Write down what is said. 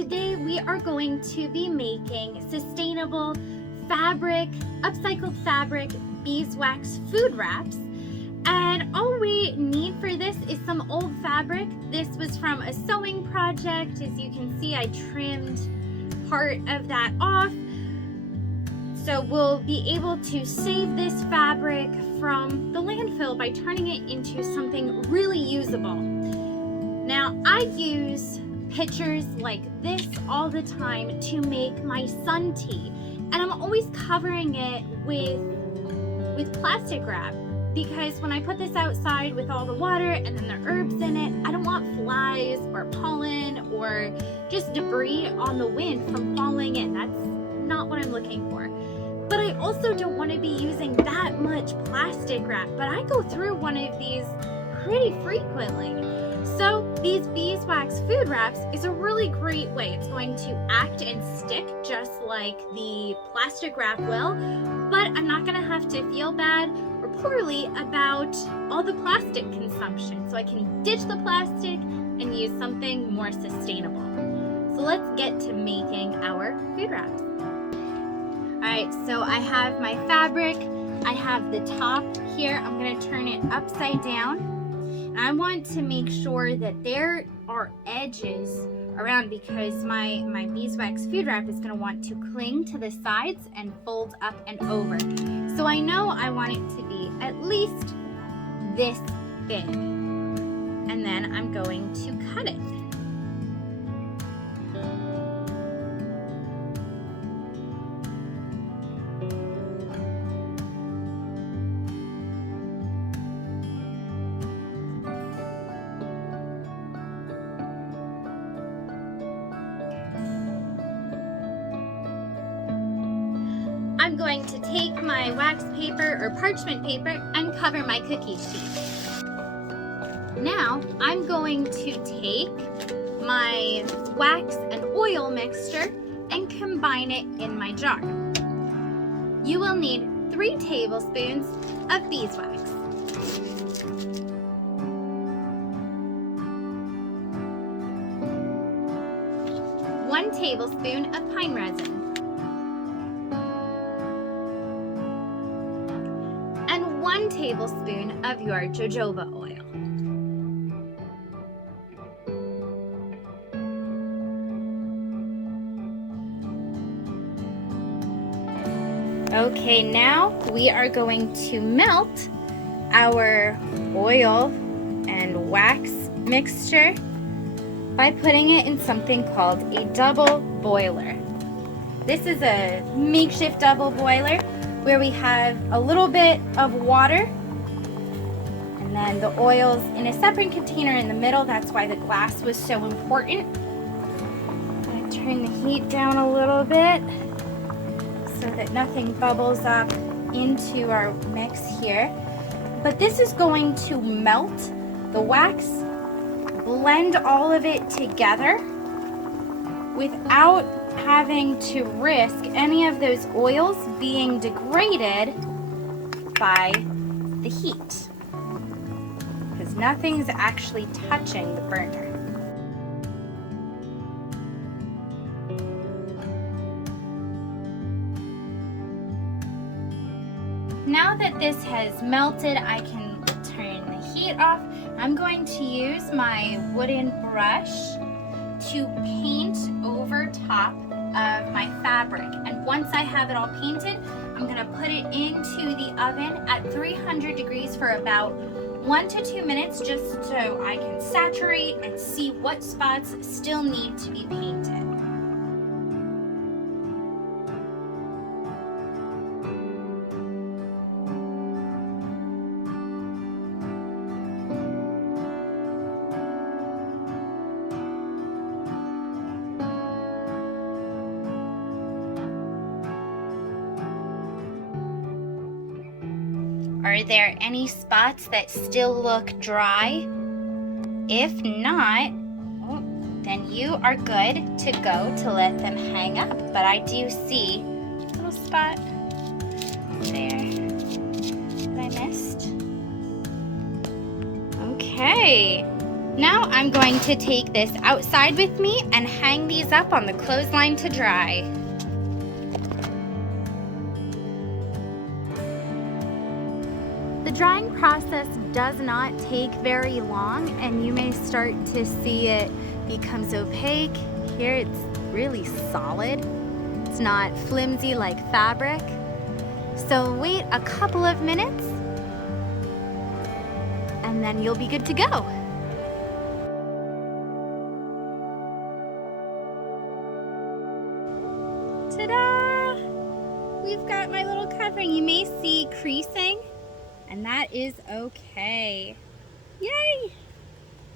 today we are going to be making sustainable fabric, upcycled fabric beeswax food wraps. And all we need for this is some old fabric. This was from a sewing project. As you can see, I trimmed part of that off. So we'll be able to save this fabric from the landfill by turning it into something really usable. Now, I use pitchers like this all the time to make my sun tea, and I'm always covering it with plastic wrap, because when I put this outside with all the water and then the herbs in it, I don't want flies or pollen or just debris on the wind from falling in. That's not what I'm looking for. But I also don't want to be using that much plastic wrap, but I go through one of these pretty frequently. So these beeswax food wraps is a really great way. It's going to act and stick just like the plastic wrap will, but I'm not going to have to feel bad or poorly about all the plastic consumption. So I can ditch the plastic and use something more sustainable. So let's get to making our food wraps. Alright, so I have my fabric. I have the top here. I'm going to turn it upside down. I want to make sure that there are edges around, because my beeswax food wrap is going to want to cling to the sides and fold up and over. So I know I want it to be at least this big. And then I'm going to cut it. I'm going to take my wax paper or parchment paper and cover my cookie sheet. Now I'm going to take my wax and oil mixture and combine it in my jar. You will need 3 tablespoons of beeswax, 1 tablespoon of pine resin, and 1 tablespoon of your jojoba oil. Okay, now we are going to melt our oil and wax mixture by putting it in something called a double boiler. This is a makeshift double boiler where we have a little bit of water and then the oil's in a separate container in the middle. That's why the glass was so important. I'm going to turn the heat down a little bit so that nothing bubbles up into our mix here. But this is going to melt the wax, blend all of it together without having to risk any of those oils being degraded by the heat, because nothing's actually touching the burner. Now that this has melted, I can turn the heat off. I'm going to use my wooden brush to paint over top of my fabric. And once I have it all painted, I'm going to put it into the oven at 300 degrees for about 1 to 2 minutes, just so I can saturate and see what spots still need to be painted. Are there any spots that still look dry? If not, then you are good to go to let them hang up. But I do see a little spot there that I missed. Okay, Now I'm going to take this outside with me and hang these up on the clothesline to dry. The drying process does not take very long, and you may start to see it becomes opaque. Here it's really solid. It's not flimsy like fabric. So wait a couple of minutes and then you'll be good to go. Ta-da! We've got my little covering. You may see creasing, and that is okay. Yay!